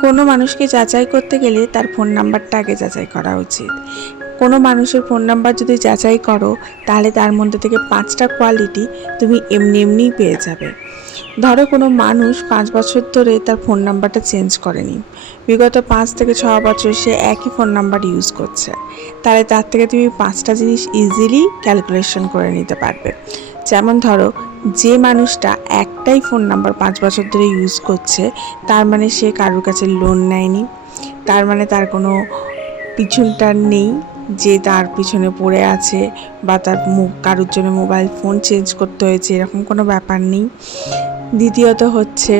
কোনো মানুষকে যাচাই করতে গেলে তার ফোন নাম্বারটা আগে যাচাই করা উচিত। কোনো মানুষের ফোন নাম্বার যদি যাচাই করো, তাহলে তার মধ্যে থেকে পাঁচটা কোয়ালিটি তুমি এমনি এমনিই পেয়ে যাবে। ধরো কোনো মানুষ পাঁচ বছর ধরে তার ফোন নাম্বারটা চেঞ্জ করেনি। বিগত পাঁচ থেকে ছ বছর সে একই ফোন নাম্বার ইউজ করছে। তাহলে তার থেকে তুমি পাঁচটা জিনিস ইজিলি ক্যালকুলেশন করে নিতে পারবে। যেমন ধরো, যে মানুষটা একটাই ফোন নাম্বার পাঁচ বছর ধরে ইউজ করছে, তার মানে সে কারোর কাছে লোন নেয়নি। তার মানে তার কোনো পিছনটার নেই যে তার পিছনে পড়ে আছে বা তার কারোর জন্য মোবাইল ফোন চেঞ্জ করতে হয়েছে, এরকম কোনো ব্যাপার নেই। দ্বিতীয়ত হচ্ছে,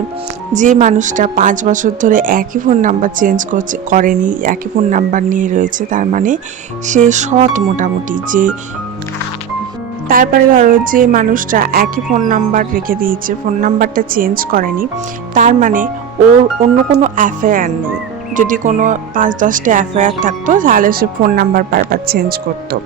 যে মানুষটা পাঁচ বছর ধরে একই ফোন নাম্বার চেঞ্জ করছে, করেনি, একই ফোন নাম্বার নিয়ে রয়েছে, তার মানে সে সৎ মোটামুটি যে তারপরে ধরো যে মানুষটা একই ফোন নাম্বার রেখে দিয়েছে ফোন নাম্বারটা চেঞ্জ করেনি, তার মানে ওর অন্য কোনো অ্যাফেয়ার নেই। যদি কোনো পাঁচ দশটা অ্যাফেয়ার থাকতো, তাহলে সে ফোন নাম্বার বারবার চেঞ্জ করতো।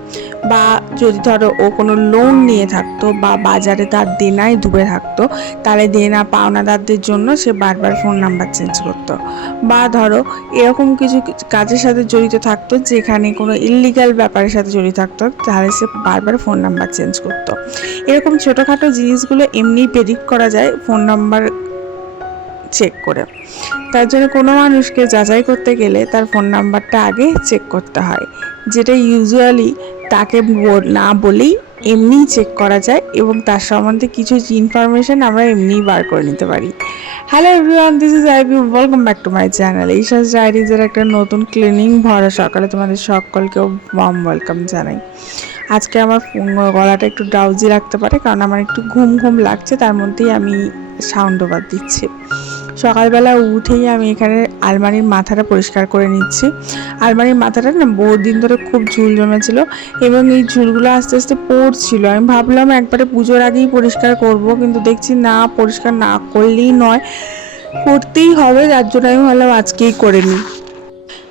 বা যদি ধরো ও কোনো লোন নিয়ে থাকতো বা বাজারে তার দেনায় ডুবে থাকতো, তাহলে দেনা পাওনাদারদের জন্য সে বারবার ফোন নাম্বার চেঞ্জ করতো। বা ধরো এরকম কিছু কাজের সাথে জড়িত থাকতো, যেখানে কোনো ইলিগাল ব্যাপারের সাথে জড়িত থাকতো, তাহলে সে বারবার ফোন নাম্বার চেঞ্জ করতো। এরকম ছোটোখাটো জিনিসগুলো এমনি প্রেডিক্ট করা যায়, ফোন নাম্বার চেক করে। তার জন্য কোনো মানুষকে যাচাই করতে গেলে তার ফোন নাম্বারটা আগে চেক করতে হয়। যেটা ইউজুয়ালি তাকে না বলেই এমনিই চেক করা যায় এবং তার সম্বন্ধে কিছু ইনফরমেশন আমরা এমনিই বার করে নিতে পারি। Hello everyone this is IB welcome back to my channel এই ঈশাস ডায়েরিজের একটা নতুন ক্লিনিং ভরা সকালে তোমাদের সকলকেও ওয়ার্ম ওয়েলকাম জানাই। আজকে আমার গলাটা একটু ডাউজি রাখতে পারে কারণ আমার একটু ঘুম ঘুম লাগছে, তার মধ্যেই আমি সাউন্ড ওভার দিচ্ছি। সকালবেলা উঠেই আমি এখানে আলমারির মাথাটা পরিষ্কার করে নিচ্ছি। আলমারির মাথাটা না বহুদিন ধরে খুব ঝুল জমেছিল এবং এই ঝুলগুলো আস্তে আস্তে পড়ছিল। আমি ভাবলাম একবারে পুজোর আগেই পরিষ্কার করব কিন্তু দেখছি না, পরিষ্কার না করলেই নয়, করতেই হবে, যার জন্য আমি ভাবলাম আজকেই করে নিই।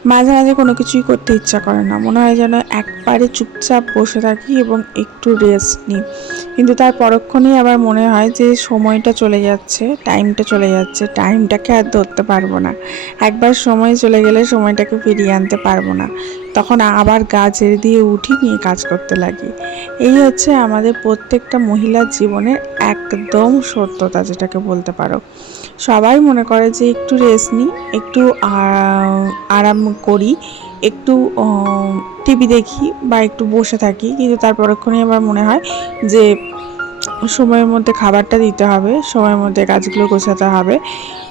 মাঝে মাঝে কোনো কিছুই করতে ইচ্ছা করে না। মনে হয় যেন একবারে চুপচাপ বসে থাকি এবং একটু রেস্ট নিই। কিন্তু তার পরক্ষণেই আবার মনে হয় যে সময়টা চলে যাচ্ছে টাইমটা চলে যাচ্ছে। টাইমটাকে আর ধরতে পারব না। একবার সময় চলে গেলে সময়টাকে ফিরিয়ে আনতে পারব না। তখন আবার গা ছেড়ে দিয়ে উঠি নিয়ে কাজ করতে লাগি। এই হচ্ছে আমাদের প্রত্যেকটা মহিলার জীবনের একদম সত্যতা, যেটাকে বলতে পারো। সবাই মনে করে যে একটু রেস্ট নিই একটু আরাম করি, একটু টিভি দেখি বা একটু বসে থাকি। কিন্তু তার পরক্ষণেই আবার মনে হয় যে সময়ের মধ্যে খাবারটা দিতে হবে, সময়ের মধ্যে কাজগুলো গোছাতে হবে।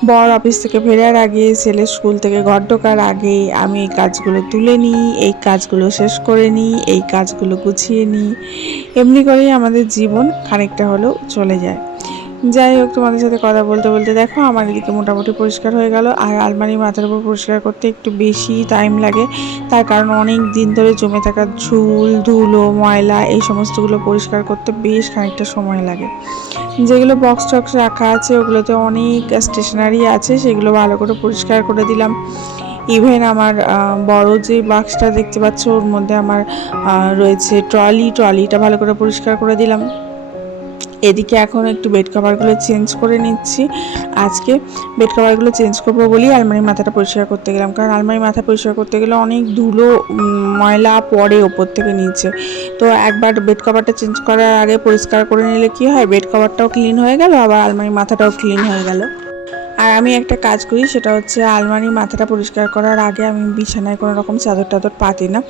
বর অফিস থেকে ফেরার আগে, ছেলে স্কুল থেকে ঘর ঢোকার আগে আমি এই কাজগুলো তুলে নিই এই কাজগুলো শেষ করে নিই এই কাজগুলো গুছিয়ে নিই এমনি করেই আমাদের জীবন খানিকটা হলেও চলে যায়। যাই হোক, তোমাদের সাথে কথা বলতে বলতে দেখো, আমার এদিকে মোটামুটি পরিষ্কার হয়ে গেল। আর আলমারি মাথার উপর পরিষ্কার করতে একটু বেশি টাইম লাগে। তার কারণ অনেক দিন ধরে জমে থাকা ঝুল ধুলো, ময়লা, এই সমস্তগুলো পরিষ্কার করতে বেশ খানিকটা সময় লাগে। যেগুলো বক্স টক্স রাখা আছে, ওগুলোতে অনেক স্টেশনারি আছে, সেগুলো ভালো করে পরিষ্কার করে দিলাম। ইভেন আমার বড় যে বাক্সটা দেখতে পাচ্ছ, ওর মধ্যে আমার রয়েছে ট্রলি, ট্রলিটা ভালো করে পরিষ্কার করে দিলাম। এদিকে এখন একটু বেড কভারগুলো চেঞ্জ করে নিচ্ছি। আজকে বেড কভারগুলো চেঞ্জ করব বলেই আলমারির মাথাটা পরিষ্কার করতে গেলাম। কারণ আলমারির মাথা পরিষ্কার করতে গেলে অনেক ধুলো ময়লা পড়ে ওপর থেকে নিচে। তো একবার বেড কভারটা চেঞ্জ করার আগে পরিষ্কার করে নিলে কি হয়? বেড কভারটাও ক্লিন হয়ে গেল, আবার আলমারির মাথাটাও ক্লিন হয়ে গেল। আর আমি একটা কাজ করি, সেটা হচ্ছে আলমারির মাথাটা পরিষ্কার করার আগে আমি বিছানায় কোনো রকম চাদর টাদর পাতি না।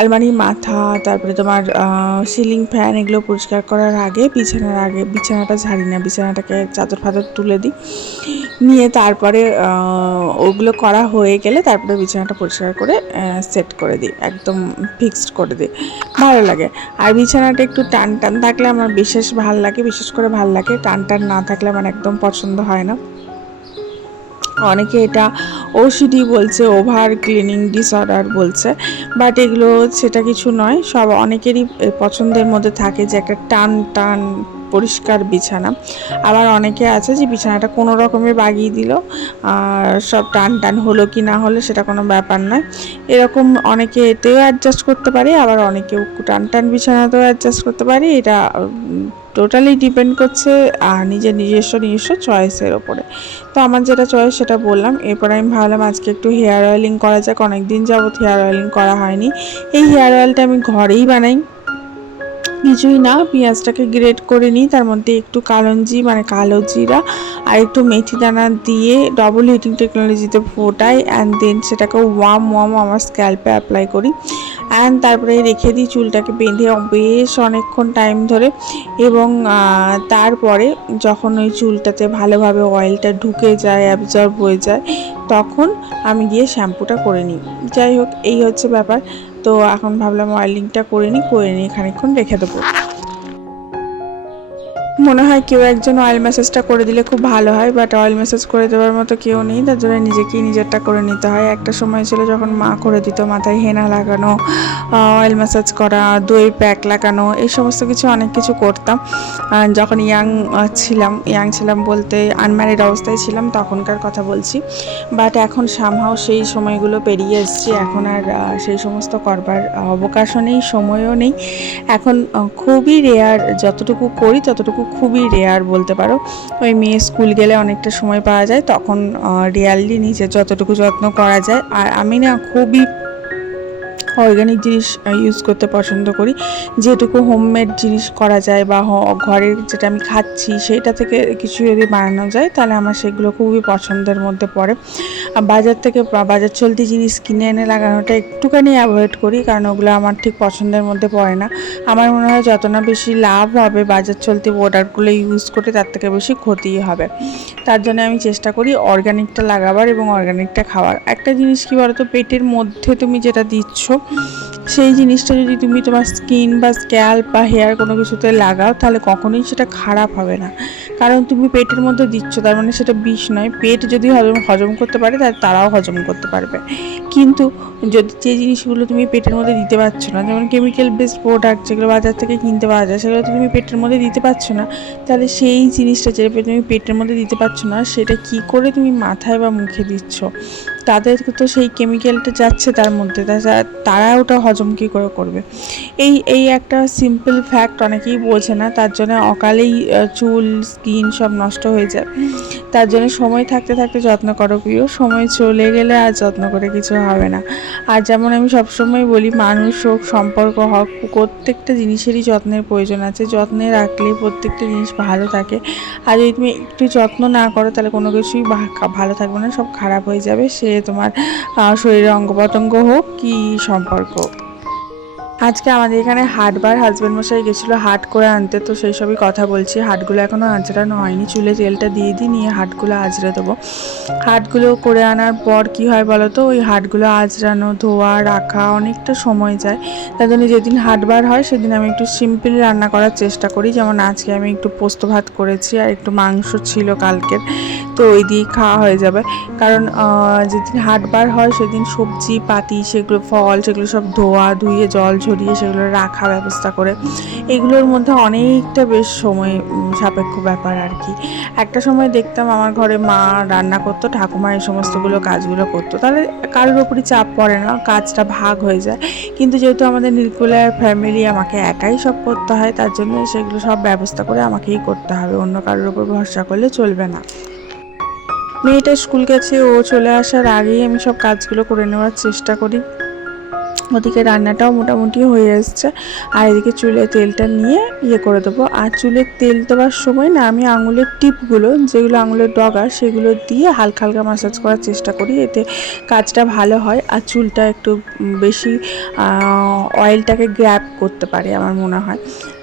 আলমারির মাথা, তারপরে তোমার সিলিং ফ্যান এগুলো পরিষ্কার করার আগে, বিছানার আগে, বিছানাটা ঝাড়ি না, বিছানাটাকে চাদর ফাদর তুলে দিই। নিয়ে তারপরে ওগুলো করা হয়ে গেলে তারপরে বিছানাটা পরিষ্কার করে সেট করে দিই, একদম ফিক্সড করে দিই। ভালো লাগে। আর বিছানাটা একটু টান টান থাকলে আমার বিশেষ ভালো লাগে, বিশেষ করে ভালো লাগে টান টান না থাকলে আমার একদম পছন্দ হয় না। অনেকে এটা ওসিডি বলছে, ওভার ক্লিনিং ডিসঅর্ডার বলছে বাট এগুলো সেটা কিছু নয়। সব অনেকেরই পছন্দের মধ্যে থাকে যে একটা টান টান পরিষ্কার বিছানা। আবার অনেকে আছে যে বিছানাটা কোনো রকমে বাগিয়ে দিল, আর সব টান টান হলো কি না হলো সেটা কোনো ব্যাপার নয়। এরকম অনেকে এতেও অ্যাডজাস্ট করতে পারে, আবার অনেকেও টান টান বিছানাতেও অ্যাডজাস্ট করতে পারে। এটা টোটালি ডিপেন্ড করছে নিজের নিজস্ব নিজস্ব চয়েসের ওপরে। তো আমার যেটা চয়েস সেটা বললাম। এরপরে আমি ভাবলাম আজকে একটু হেয়ার অয়েলিং করা যাক। অনেক দিন যাবত হেয়ার অয়েলিং করা হয়নি। এই হেয়ার অয়েলটা আমি ঘরেই বানাই। কিছুই না, পেঁয়াজটাকে গ্রেট করে নিই, তার মধ্যে একটু কালঞ্জি মানে কালো জিরা আর একটু মেথি দানা দিয়ে ডবল হিটিং টেকনোলজিতে ফোটাই অ্যান্ড দেন সেটাকে ওয়াম ওয়াম আমার স্ক্যাল্পে অ্যাপ্লাই করি অ্যান্ড তারপরে রেখে দিই চুলটাকে বেঁধে বেশ অনেকক্ষণ টাইম ধরে এবং তারপরে যখন ওই চুলটাতে ভালোভাবে অয়েলটা ঢুকে যায় অ্যাবজর্ব হয়ে যায়, তখন আমি গিয়ে শ্যাম্পুটা করে নিই। যাই হোক, এই হচ্ছে ব্যাপার। তো এখন ভাবলাম অয়েলিংটা করে নিই করে নিই খানিকক্ষণ রেখে দেবো। মনে হয় কেউ একজন অয়েল ম্যাসাজটা করে দিলে খুব ভালো হয় বাট অয়েল ম্যাসাজ করে দেওয়ার মতো কেউ নেই। তার জন্য নিজেকেই নিজেরটা করে নিতে হয়। একটা সময় ছিল যখন মা করে দিত, মাথায় হেনা লাগানো অয়েল ম্যাসাজ করা, দই প্যাক লাগানো, এই সমস্ত কিছু অনেক কিছু করতাম। যখন ইয়াং ছিলাম ইয়াং ছিলাম বলতে আনম্যারিড অবস্থায় ছিলাম, তখনকার কথা বলছি। বাট এখন সামহাও সেই সময়গুলো পেরিয়ে এসছি। এখন আর সেই সমস্ত করবার অবকাশও নেই, সময়ও নেই। এখন খুবই রেয়ার যতটুকু করি ততটুকু খুবই রেয়ার বলতে পারো। ওই মেয়ে স্কুল গেলে অনেকটা সময় পাওয়া যায়, তখন রিয়ালি নিজের যতটুকু যত্ন করা যায়। আর আমি না খুবই অর্গানিক জিনিস ইউজ করতে পছন্দ করি। যেটুকু হোমমেড জিনিস করা যায় বা ঘরের যেটা আমি খাচ্ছি, সেটা থেকে কিছু যদি বানানো যায়, তাহলে আমার সেগুলো খুবই পছন্দের মধ্যে পড়ে। বাজার থেকে বাজার চলতি জিনিস কিনে এনে লাগানোটা একটুখানি অ্যাভয়েড করি, কারণ ওগুলো আমার ঠিক পছন্দের মধ্যে পড়ে না। আমার মনে হয় যত না বেশি লাভ হবে বাজার চলতি প্রোডাক্টগুলো ইউজ করে, তার থেকে বেশি ক্ষতিই হবে। তার জন্য আমি চেষ্টা করি অর্গানিকটা লাগাবার এবং অর্গানিকটা খাওয়ার। একটা জিনিস কি বলতো? পেটের মধ্যে তুমি যেটা দিচ্ছ 嗯 সেই জিনিসটা যদি তুমি তোমার স্কিন বা স্ক্যাল্প বা হেয়ার কোনো কিছুতে লাগাও, তাহলে কখনোই সেটা খারাপ হবে না। কারণ তুমি পেটের মধ্যে দিচ্ছ, তার মানে সেটা বিষ নয়। পেট যদি হজম হজম করতে পারে, তাহলে তারাও হজম করতে পারবে। কিন্তু যদি যে জিনিসগুলো তুমি পেটের মধ্যে দিতে পারছ না, যেমন কেমিক্যাল বেসড প্রোডাক্ট যেগুলো বাজার থেকে কিনতে পাওয়া যায়, সেগুলো তুমি পেটের মধ্যে দিতে পারছ না, তাহলে সেই জিনিসটা যে তুমি পেটের মধ্যে দিতে পারছ না, সেটা কি করে তুমি মাথায় বা মুখে দিচ্ছ? তাদেরকে তো সেই কেমিক্যালটা যাচ্ছে তার মধ্যে তারা ওটা হজম কী করে করবে। এই এই একটা সিম্পল ফ্যাক্ট অনেকেই বোঝে না, তার জন্য অকালেই চুল স্কিন সব নষ্ট হয়ে যায়। তার জন্য সময় থাকতে থাকতে যত্ন করো প্রিয়, সময় চলে গেলে আর যত্ন করে কিছু হবে না। আর যেমন আমি সবসময় বলি, মানুষ হোক, সম্পর্ক হোক, প্রত্যেকটা জিনিসেরই যত্নের প্রয়োজন আছে। যত্নে রাখলে প্রত্যেকটা জিনিস ভালো থাকে। আর যদি তুমি একটু যত্ন না করো, তাহলে কোনো কিছুই ভালো থাকবে না, সব খারাপ হয়ে যাবে। সে তোমার শরীরে অঙ্গ প্রত্যঙ্গ হোক কি সম্পর্ক। আজকে আমাদের এখানে হাটবার হাজব্যান্ড মশাই গেছিল হাট করে আনতে, তো সেই সবই কথা বলছি। হাটগুলো এখনও আঁচড়ানো হয়নি। চুলে তেলটা দিয়ে দিই, নিয়ে হাটগুলো আঁচড়ে দেবো। হাটগুলো করে আনার পর কি হয় বলো তো, ওই হাটগুলো আঁচড়ানো, ধোয়া, রাখা অনেকটা সময় যায়। তার জন্য যেদিন হাটবার হয়, সেদিন আমি একটু সিম্পল রান্না করার চেষ্টা করি। যেমন আজকে আমি একটু পোস্ত ভাত করেছি আর একটু মাংস ছিল কালকের, তো ওই দিয়ে খাওয়া হয়ে যাবে। কারণ যেদিন হাটবার হয়, সেদিন সবজি, পাতি, সেগুলো ফল, সেগুলো সব ধোয়া, ধুয়ে জল ঝরিয়ে সেগুলো রাখা ব্যবস্থা করে। এগুলোর মধ্যে অনেকটা বেশ সময় সাপেক্ষ ব্যাপার আর কি। একটা সময় দেখতাম আমার ঘরে মা রান্না করতো, ঠাকুমা এই সমস্তগুলো কাজগুলো করতো। তাহলে কারোর ওপরই চাপ পড়ে না, কাজটা ভাগ হয়ে যায়। কিন্তু যেহেতু আমাদের নির্কুলার ফ্যামিলি আমাকে একাই সব করতে হয়, তার জন্য সেগুলো সব ব্যবস্থা করে আমাকেই করতে হবে। অন্য কারোর ওপর ভরসা করলে চলবে না। মেয়েটা স্কুল গেছে, ও চলে আসার আগেই আমি সব কাজগুলো করে নেওয়ার চেষ্টা করি। ওদিকে রান্নাটাও মোটামুটি হয়ে এসছে। আর এদিকে চুলে তেলটা নিয়ে ইয়ে করে দেবো। আর চুলের তেল দেওয়ার সময় না আমি আঙুলের টিপগুলো, যেগুলো আঙুলের ডগা সেগুলো দিয়ে হালকা হালকা ম্যাসাজ করার চেষ্টা করি, এতে কাজটা ভালো হয় আর চুলটা একটু বেশি অয়েলটাকে গ্র্যাপ করতে পারে আমার মনে হয়।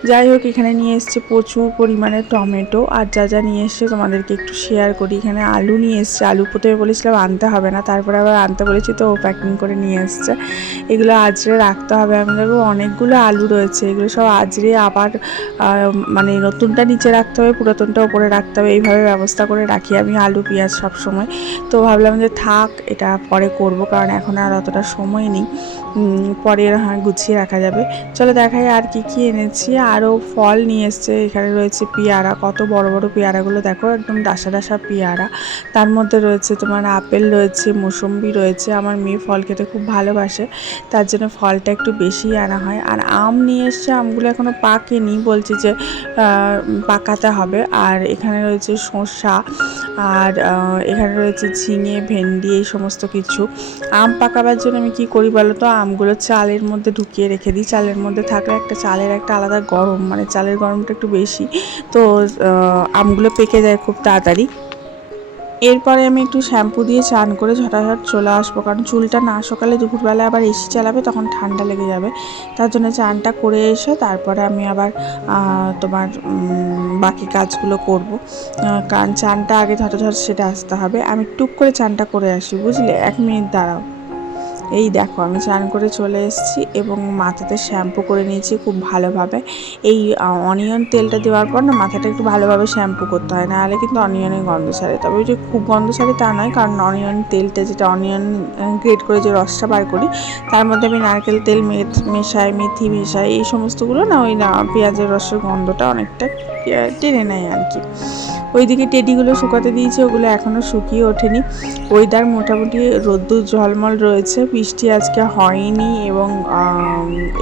যাই হোক, এখানে নিয়ে এসছে প্রচুর পরিমাণে টমেটো। আর যা যা নিয়ে এসছে তোমাদেরকে একটু শেয়ার করি। এখানে আলু নিয়ে এসছে। আলু প্রথমে বলেছিলাম আনতে হবে না, তারপরে আবার আনতে বলেছি, তো ও প্যাকিং করে নিয়ে এসছে। এগুলো আজরে রাখতে হবে। আমাদের অনেকগুলো আলু রয়েছে। এগুলো সব আজরে আবার মানে নতুনটা নিচে রাখতে হবে, পুরাতনটা উপরে রাখতে হবে। এইভাবে ব্যবস্থা করে রাখি আমি আলু, পেঁয়াজ সব সময় তো ভাবলাম যে থাক, এটা পরে করব, কারণ এখন আর অতটা সময় নেই। পরে গুছিয়ে রাখা যাবে। চলো দেখাই আর কি কি এনেছি। আরও ফল নিয়ে এসছে। এখানে রয়েছে পেয়ারা। কত বড় বড় পেয়ারাগুলো। দেখো, একদম ডাসা ডাসা পেয়ারা। তার মধ্যে রয়েছে তোমার আপেল রয়েছে, মুসম্বি রয়েছে। আমার মেয়ে ফল খেতে খুব ভালোবাসে। তার জন্য ফলটা একটু বেশি আনা হয়। আর আম নিয়ে এসছে। আমগুলো এখনও পাকেনি। বলছে যে পাকাতে হবে। আর এখানে রয়েছে শসা। আর এখানে রয়েছে ঝিঙে, ভেন্ডি, এই সমস্ত কিছু। আম পাকাবার জন্য আমি কি করি বলো তো? আমগুলো চালের মধ্যে ঢুকিয়ে রেখে দিই। চালের মধ্যে থাকলে একটা চালের একটা আলাদা গরম মানে চালের গরমটা একটু বেশি। তো আমগুলো পেকে যায় খুব তাড়াতাড়ি। এরপরে আমি একটু শ্যাম্পু দিয়ে চান করে ঝটাঝট চলে আসব, কারণ চুলটা না সকালে দুপুরবেলা আবার এসি চালাবে, তখন ঠান্ডা লেগে যাবে। তার জন্য চানটা করে এসে তারপরে আমি আবার তোমার বাকি কাজগুলো করব। কারণ চানটা আগে ঝটাঝট সেটা আসতে হবে। আমি টুক করে চানটা করে আসি, বুঝলে? এক মিনিট দাঁড়াও। এই দেখো, আমি চান করে চলে এসেছি এবং মাথাতে শ্যাম্পু করে নিয়েছি খুব ভালোভাবে। এই অনিয়ন তেলটা দেওয়ার পর না মাথাটা একটু ভালোভাবে শ্যাম্পু করতে হয়, নাহলে কিন্তু অনিয়নের গন্ধ ছাড়ে। তবে ওই যে খুব গন্ধ ছাড়ে তা নয়, কারণ অনিয়ন তেলটা যেটা অনিয়ন গ্রেট করে যে রসটা বার করি, তার মধ্যে আমি নারকেল তেল মেশাই, মেথি মেশাই, এই সমস্তগুলো না ওই না পেঁয়াজের রসের গন্ধটা অনেকটা টেনে নেয় আর কি। ওইদিকে টেডিগুলো শুকাতে দিয়েছি, ওগুলো এখনও শুকিয়ে ওঠেনি। ওয়েদার মোটামুটি রোদ্দুর ঝলমল রয়েছে, বৃষ্টি আজকে হয়নি এবং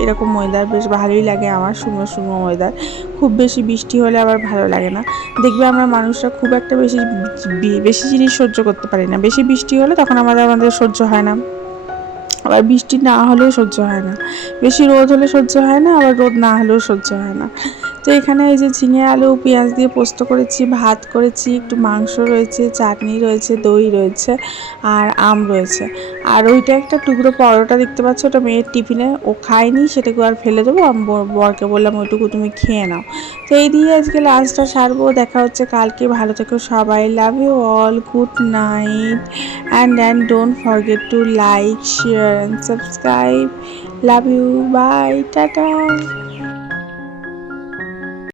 এরকম ওয়েদার বেশ ভালোই লাগে আমার, শুকনো শুকনো ওয়েদার খুব বেশি বৃষ্টি হলে আবার ভালো লাগে না। দেখবে আমরা মানুষরা খুব একটা বেশি বেশি জিনিস সহ্য করতে পারি না। বেশি বৃষ্টি হলে তখন আমাদের আমাদের সহ্য হয় না। আবার বৃষ্টি না হলেও সহ্য হয় না। বেশি রোদ হলে সহ্য হয় না, আবার রোদ না হলেও সহ্য হয় না। তো এখানে এই যে ঝিঙে আলু, পেঁয়াজ দিয়ে পোস্ত করেছি, ভাত করেছি, একটু মাংস রয়েছে, চাটনি রয়েছে, দই রয়েছে, আর আম রয়েছে। আর ওইটা একটা টুকরো পরোটা দেখতে পাচ্ছ, ওটা মেয়ের টিফিনে। ও খায়নি, সেটাকে আর ফেলে দেবো। আমি বর- বরকে বললাম, ওইটুকু তুমি খেয়ে নাও। তো এই দিয়ে আজকে লাঞ্চটা সারবো। দেখা হচ্ছে কালকে। ভালো থেকো সবাই। Love you all good night and and don't forget to like share and subscribe love you bye tata